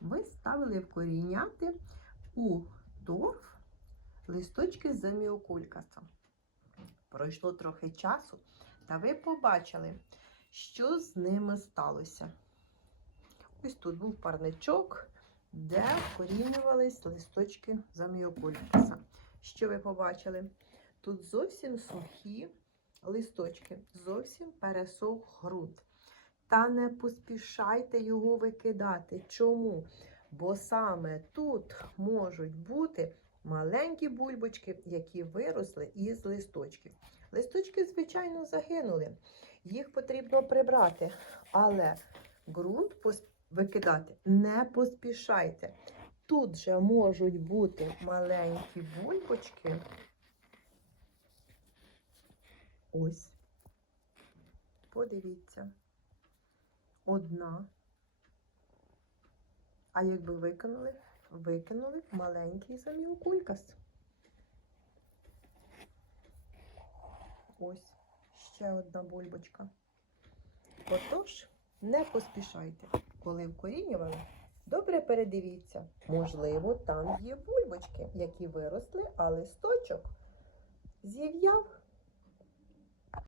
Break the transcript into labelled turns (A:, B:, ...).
A: ви ставили вкоріняти у торф листочки з заміокулькаса. Пройшло трохи часу, та ви побачили, що з ними сталося. Ось тут був парничок, де вкорінювались листочки заміокулькаса. Що ви побачили? Тут зовсім сухі листочки, зовсім пересох ґрунт. Та не поспішайте його викидати. Чому? Бо саме тут можуть бути маленькі бульбочки, які виросли із листочків. Листочки, звичайно, загинули. Їх потрібно прибрати, але ґрунт викидати не поспішайте. Тут же можуть бути маленькі бульбочки. Ось. Подивіться. Одна. А якби викинули, викинули маленький заміокулькас. Ось ще одна бульбочка. Отож, не поспішайте. Коли вкорінювали, добре передивіться. Можливо, там є бульбочки, які виросли, а листочок зів'яв